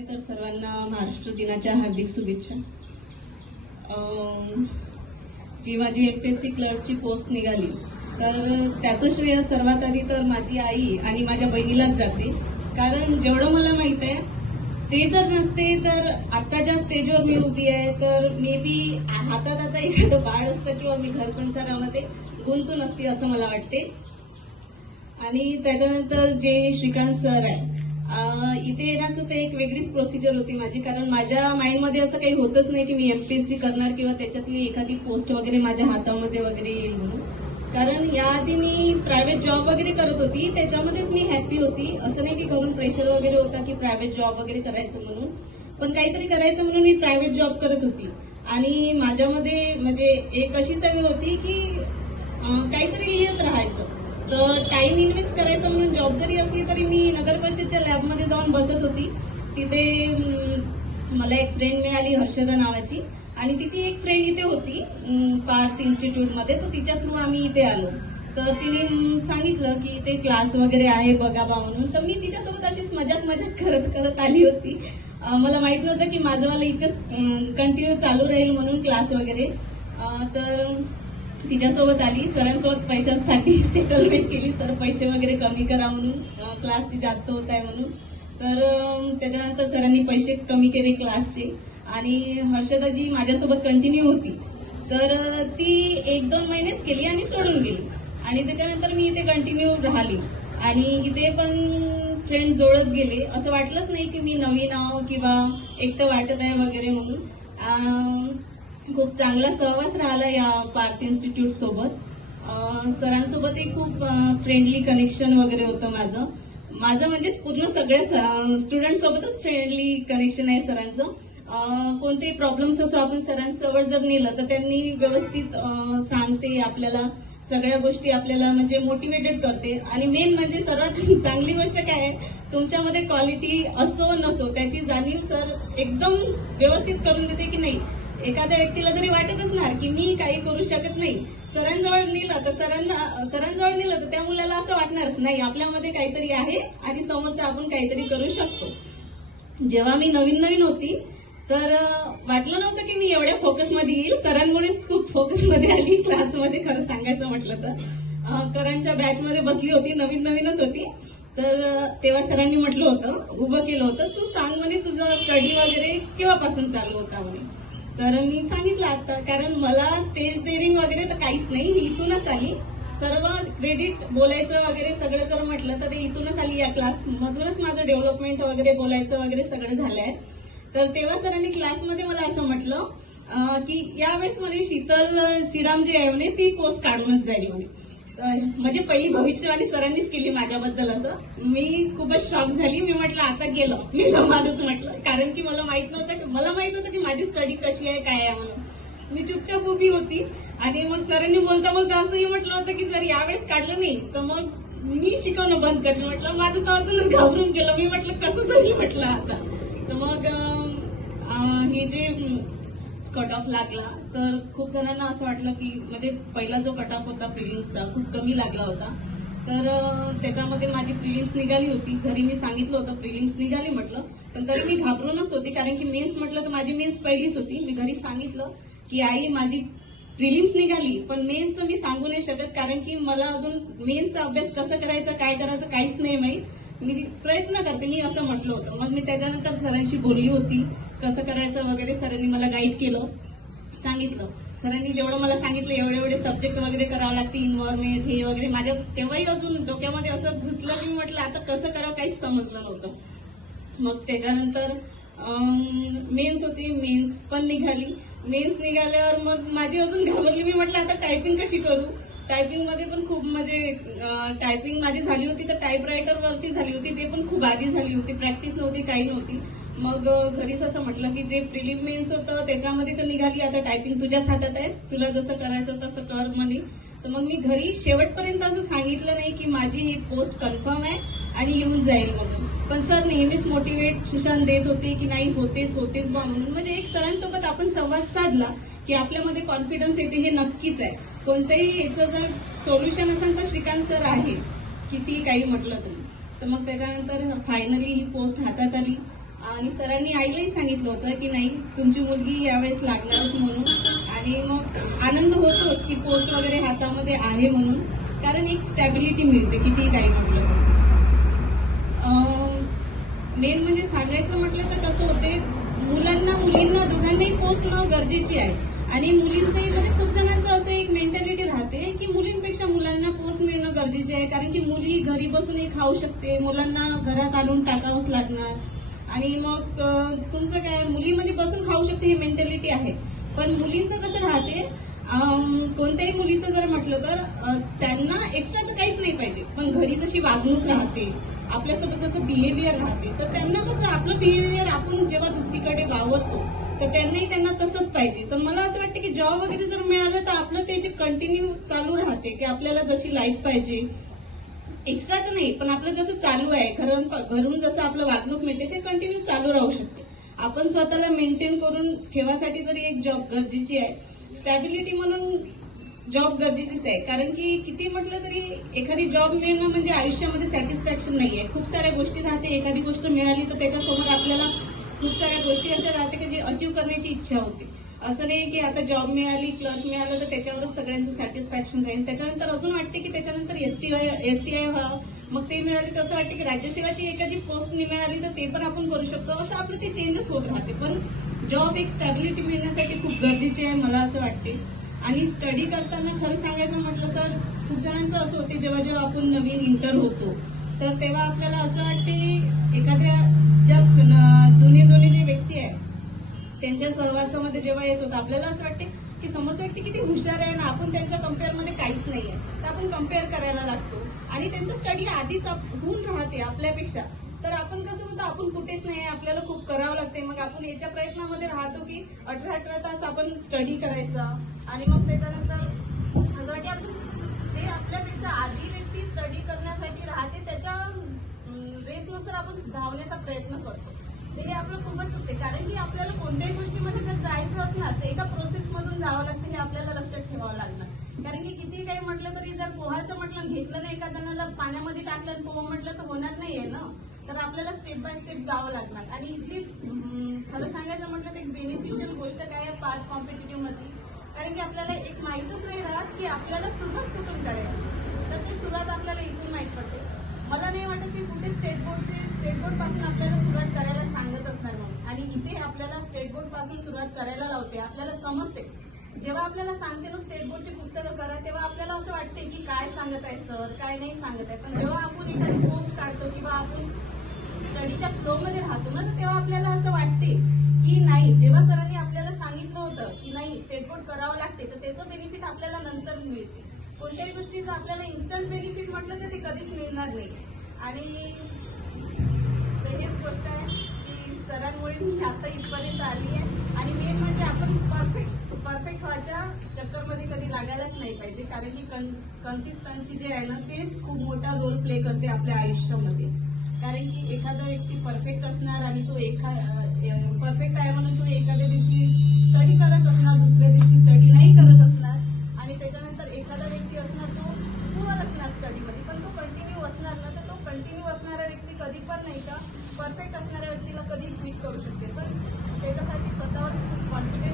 आधी तर सर्वांना महाराष्ट्र दिनाच्या हार्दिक शुभेच्छा. जी माझी एम पी एस सी क्लर्कची पोस्ट निघाली तर त्याचं श्रेय सर्वात आधी तर माझी आई आणि माझ्या बहिणीलाच जाते. कारण जेवढं मला माहीत आहे ते जर नसते तर आता ज्या स्टेजवर मी उभी आहे तर मे बी हातात आता एखादं बाळ असतं किंवा मी घर संसारामध्ये गुंतून असते असं मला वाटते. आणि त्याच्यानंतर जे श्रीकांत सर आहे इथे येण्याचं ते एक वेगळीच प्रोसिजर होती माझी. कारण माझ्या माइंडमध्ये असं काही होतच नाही की मी एमपीएससी करणार किंवा त्याच्यातली एखादी पोस्ट वगैरे माझ्या हातामध्ये वगैरे येईल म्हणून. कारण याआधी मी प्रायव्हेट जॉब वगैरे करत होती. त्याच्यामध्येच मी हॅपी होती. असं नाही की घरून प्रेशर वगैरे होता की प्रायव्हेट जॉब वगैरे करायचं म्हणून. पण काहीतरी करायचं म्हणून मी प्रायव्हेट जॉब करत होती. आणि माझ्यामध्ये म्हणजे एक अशी सवय होती की काहीतरी लिहित राहायचं. तर टाइम इन्व्हेस्ट करायचा म्हणून जॉब जरी असली तरी मी नगर परिषदच्या लॅबमध्ये जाऊन बसत होती. तिथे मला एक फ्रेंड मिळाली हर्षदा नावाची आणि तिची एक फ्रेंड इथे होती पार्थ इन्स्टिट्यूटमध्ये तर तिच्या थ्रू आम्ही इथे आलो. तर तिने सांगितलं की इथे क्लास वगैरे आहे बघा बा म्हणून. तर मी तिच्यासोबत अशीच मजाक मजाक करत करत आली होती. मला माहीत नव्हतं की माझं मला कंटिन्यू चालू राहील म्हणून क्लास वगैरे. तर तिच्यासोबत आली. सरांसोबत पैशांसाठी सेटलमेंट केली. सर पैसे वगैरे कमी करा म्हणून क्लासची जास्त होत आहे म्हणून. तर त्याच्यानंतर सरांनी पैसे कमी केले क्लासचे आणि हर्षदाजी माझ्यासोबत कंटिन्यू होती. तर ती एक दोन महिनेच केली आणि सोडून गेली. आणि त्याच्यानंतर मी इथे कंटिन्यू राहिली. आणि इथे पण फ्रेंड जोडत गेले. असं वाटलंच नाही की मी नवीन आहो किंवा एकटं वाटत आहे वगैरे म्हणून. खूप चांगला सहवास राहिला या पार्थ इन्स्टिट्यूट सोबत. सरांसोबतही खूप फ्रेंडली कनेक्शन वगैरे होतं माझं. माझं म्हणजे पूर्ण सगळ्या स्टुडंट सोबतच फ्रेंडली कनेक्शन आहे सरांचं. कोणतेही प्रॉब्लेम्स असो आपण सरांसोबत जर नेलं तर त्यांनी व्यवस्थित सांगते आपल्याला. सगळ्या गोष्टी आपल्याला म्हणजे मोटिवेटेड करते. आणि मेन म्हणजे सर्वात चांगली गोष्ट काय आहे तुमच्यामध्ये क्वालिटी असो नसो त्याची जाणीव सर एकदम व्यवस्थित करून देते की नाही. एखाद्या व्यक्तीला जरी वाटत असणार की मी काही करू शकत नाही सरांजवळ नेलं तर सरांना सरांजवळ नेलं तर त्या मुलाला असं वाटणारच. नाही आपल्यामध्ये काहीतरी आहे आणि समोरचं आपण काहीतरी करू शकतो. जेव्हा मी नवीन नवीन होती तर वाटलं नव्हतं की मी एवढ्या फोकसमध्ये येईल. सरांमुळेच खूप फोकसमध्ये आली. क्लासमध्ये खरं सांगायचं म्हटलं तर. अं, करंटच्या बॅचमध्ये बसली होती नवीन नवीनच होती. तर तेव्हा सरांनी म्हटलं होतं उभं केलं होतं तू सांग म्हणे तुझं स्टडी वगैरे केव्हापासून चालू होता म्हणे? तर मी सांगितलं आता कारण मला स्टेज डेअरिंग वगैरे तर काहीच नाही मी इथूनच आली. सर्व क्रेडिट बोलायचं वगैरे सगळं जर म्हटलं तर ते इथूनच आली या क्लासमधूनच माझं डेव्हलपमेंट वगैरे बोलायचं वगैरे सगळं झालंय. तर तेव्हा सरांनी क्लासमध्ये मला असं म्हटलं की यावेळेस म्हणे शीतल सिडाम जी आहे म्हणे ती पोस्ट काढूनच जाईल म्हणे. म्हणजे पहिली भविष्यवाणी सरांनीच केली माझ्याबद्दल असं. मी खूपच शॉक झाली. मी म्हटलं आता गेलं. मी माणूस म्हटलं. कारण की मला माहीत नव्हतं की- मला माहीत होतं की माझी स्टडी कशी आहे काय आहे म्हणून. मी चुपचाप उभी होती. आणि मग सरांनी बोलता बोलता असंही म्हटलं होतं की जर यावेळेस काढलं नाही तर मग मी शिकवणं बंद करेन. म्हटलं माझं तेव्हातूनच घाबरून गेलं. मी म्हटलं कसं सगळी म्हटलं आता? तर मग हे जे कट ऑफ लागला तर खूप जणांना असं वाटलं की म्हणजे पहिला जो कट ऑफ होता प्रिलिम्सचा खूप कमी लागला होता. तर त्याच्यामध्ये माझी प्रिलिम्स निघाली होती. घरी मी सांगितलं होतं प्रिलिम्स निघाली म्हटलं पण तरी मी घाबरूनच होती कारण की मेन्स म्हटलं तर माझी मेन्स पहिलीच होती. मी घरी सांगितलं की आई माझी प्रिलिम्स निघाली पण मेन्सचं मी सांगू नाही शकत कारण की मला अजून मेन्सचा अभ्यास कसं करायचा काय करायचं काहीच नाही माहीत. मी प्रयत्न करते मी असं म्हटलं होतं. मग मी त्याच्यानंतर सरांशी बोलली होती. कसं करायचं वगैरे सरांनी मला गाईड केलं. सांगितलं. सरांनी जेवढं मला सांगितलं एवढे एवढे सब्जेक्ट वगैरे करावं लागते इन्व्हायरमेंट हे वगैरे. माझ्या तेव्हाही अजून डोक्यामध्ये असं घुसलं की मी म्हटलं आता कसं करावं काहीच समजलं नव्हतं. मग त्याच्यानंतर मेन्स होती. मेन्स पण निघाली. मेन्स निघाल्यावर मग माझी अजून घाबरली. मी म्हटलं आता टायपिंग कशी करू? टायपिंगमध्ये पण खूप म्हणजे टायपिंग माझी झाली होती तर टाईपरायटरवरची झाली होती. ते पण खूप आधी झाली होती. प्रॅक्टिस नव्हती काही नव्हती. मग घरीच असं म्हटलं की जे प्रिलिम मेन्स होतं त्याच्यामध्ये तर निघाली आता टायपिंग तुझ्याच हातात आहे. तुला जसं करायचं तसं कर म्हणे. तर मग मी घरी शेवटपर्यंत असं सांगितलं नाही की माझी ही पोस्ट कन्फर्म आहे आणि येऊन जाईल म्हणून. पण सर नेहमीच मोटिवेट सुशांत देत होते की नाही होतेच होतेच बा म्हणून. म्हणजे एक सरांसोबत आपण संवाद साधला की आपल्यामध्ये कॉन्फिडन्स येते हे नक्कीच आहे. कोणतंही याचं जर सोल्युशन असेल तर श्रीकांत सर आहेच. किती काही म्हटलं तरी. तर मग त्याच्यानंतर फायनली ही पोस्ट हातात आली. आणि सरांनी आईलाही सांगितलं होतं की नाही तुमची मुलगी यावेळेस लागणारच म्हणून. आणि मग आनंद होतोच की पोस्ट वगैरे हातामध्ये आहे म्हणून. कारण एक स्टॅबिलिटी मिळते कितीही काही म्हटलं मेन म्हणजे सांगायचं म्हटलं तर कसं होते मुलांना मुलींना दोघांनाही पोस्ट न गरजेची आहे. आणि मुलींचंही म्हणजे खूप जणांचं असं एक मेंटॅलिटी राहते की मुलींपेक्षा मुलांना पोस्ट मिळणं गरजेचे आहे. कारण की मुली घरी बसूनही खाऊ शकते मुलांना घरात आणून टाकावं आणि मग तुमचं काय मुलीमध्ये बसून खाऊ शकते ही मेंटॅलिटी आहे. पण मुलींचं कसं राहते कोणत्याही मुलीचं जर म्हटलं तर त्यांना एक्स्ट्राचं काहीच नाही पाहिजे. पण घरी जशी वागणूक राहते आपल्यासोबत जसं बिहेवियर राहते तर त्यांना कसं आपलं बिहेवियर आपण जेव्हा दुसरीकडे वावरतो तर त्यांनाही त्यांना तसंच पाहिजे. तर मला असं वाटतं की जॉब वगैरे जर मिळालं तर आपलं ते जे कंटिन्यू चालू राहते की आपल्याला जशी लाईफ पाहिजे एक्स्ट्राचं नाही पण आपलं जसं चालू आहे घरून घरून जसं आपलं वागणूक मिळते ते कंटिन्यू चालू राहू शकते. आपण स्वतःला मेंटेन करून ठेवासाठी तरी एक जॉब गरजेची आहे. स्टॅबिलिटी म्हणून जॉब गरजेचीच आहे. कारण की किती म्हटलं तरी एखादी जॉब मिळणं म्हणजे आयुष्यामध्ये सॅटिस्फॅक्शन नाही आहे खूप साऱ्या गोष्टी राहते एखादी गोष्ट मिळाली तर त्याच्यासमोर आपल्याला खूप साऱ्या गोष्टी अशा राहते की जी अचीव करण्याची इच्छा होते. असं नाही की आता जॉब मिळाली क्लर्क मिळालं तर त्याच्यावरच सगळ्यांचं सॅटिस्फॅक्शन राहील. त्याच्यानंतर अजून वाटते की त्याच्यानंतर S T I S T I व्हावं. मग ते मिळाले तर असं वाटते की राज्यसेवाची एखादी पोस्ट मिळाली तर ते पण आपण करू शकतो. असं आपलं ते चेंजेस होत राहते. पण जॉब एक स्टॅबिलिटी मिळण्यासाठी खूप गरजेची आहे मला असं वाटते. आणि स्टडी करताना खरं सांगायचं म्हटलं तर खूप जणांचं असं होते जेव्हा जेव्हा आपण नवीन इंटर होतो तर तेव्हा आपल्याला असं वाटते एखाद्या ज्या जुने जुने जे व्यक्ती आहे त्यांच्या सहवासामध्ये जेव्हा येत होतं आपल्याला असं वाटते की समोरचा व्यक्ती किती हुशार आहे ना आपण त्यांच्या कम्पेअरमध्ये काहीच नाही आहे. तर आपण कंपेअर करायला लागतो. आणि त्यांचं स्टडी आधीच होऊन राहते आपल्यापेक्षा. तर आपण कसं म्हणतो आपण कुठेच नाही आपल्याला खूप करावं लागते मग आपण याच्या प्रयत्नामध्ये राहतो की अठरा अठरा तास आपण स्टडी करायचा. आणि मग त्याच्यानंतर असं वाटते आपण जे आपल्यापेक्षा आधी व्यक्ती स्टडी करण्यासाठी राहते त्याच्या रेसनुसार आपण धावण्याचा प्रयत्न करतो. तर हे आपलं खूपच चुकते. कारण की आपल्याला कोणत्याही गोष्टीमध्ये जर जायचं असणार तर एका प्रोसेसमधून जावं लागतं हे आपल्याला लक्षात ठेवावं लागणार. कारण की किती काही म्हटलं तरी जर पोहाचं म्हटलं घेतलं नाही एका जणाला पाण्यामध्ये टाकलं आणि पोहा म्हटलं तर होणार नाहीये ना? तर आपल्याला स्टेप बाय स्टेप जावं लागणार. आणि इथली खरं सांगायचं म्हटलं तर एक बेनिफिशियल गोष्ट काय आहे पार्ट कॉम्पिटेटिव्हमधली कारण की आपल्याला एक माहीतच नाही राहत की आपल्याला सुरुवात कुठून करायची. तर ती सुरुवात आपल्याला इथून माहीत पडते. मला नाही वाटत की बोर्डपासून आपल्याला सुरुवात करायला सांगत असणार म्हणून. आणि इथे आपल्याला स्टेट बोर्डपासून सुरुवात करायला लावते आपल्याला समजते. जेव्हा आपल्याला सांगते ना स्टेट बोर्डची पुस्तकं करा तेव्हा आपल्याला असं वाटते की काय सांगत आहे सर काय नाही सांगत आहे. पण जेव्हा आपण एखादी पोस्ट काढतो किंवा आपण स्टडीच्या फ्लो मध्ये राहतो ना तर तेव्हा आपल्याला असं वाटते की नाही जेव्हा सरांनी आपल्याला सांगितलं होतं की नाही स्टेट बोर्ड करावं लागते तर त्याचं बेनिफिट आपल्याला नंतर मिळते. कोणत्याही गोष्टीचं आपल्याला इन्स्टंट बेनिफिट म्हटलं तर ते कधीच मिळणार नाही. आणि गोष्ट आहे की सरांमुळे मी आता इथपर्यंत आली आहे. आणि मेन म्हणजे आपण परफेक्ट परफेक्ट व्हायच्या चक्करमध्ये कधी लागायलाच नाही पाहिजे. कारण की कन्सिस्टन्सी जे आहे ना तेच खूप मोठा रोल प्ले करते आपल्या आयुष्यामध्ये. कारण की एखादा व्यक्ती परफेक्ट असणार आणि तो एखा परफेक्ट आहे म्हणून तो एखाद्या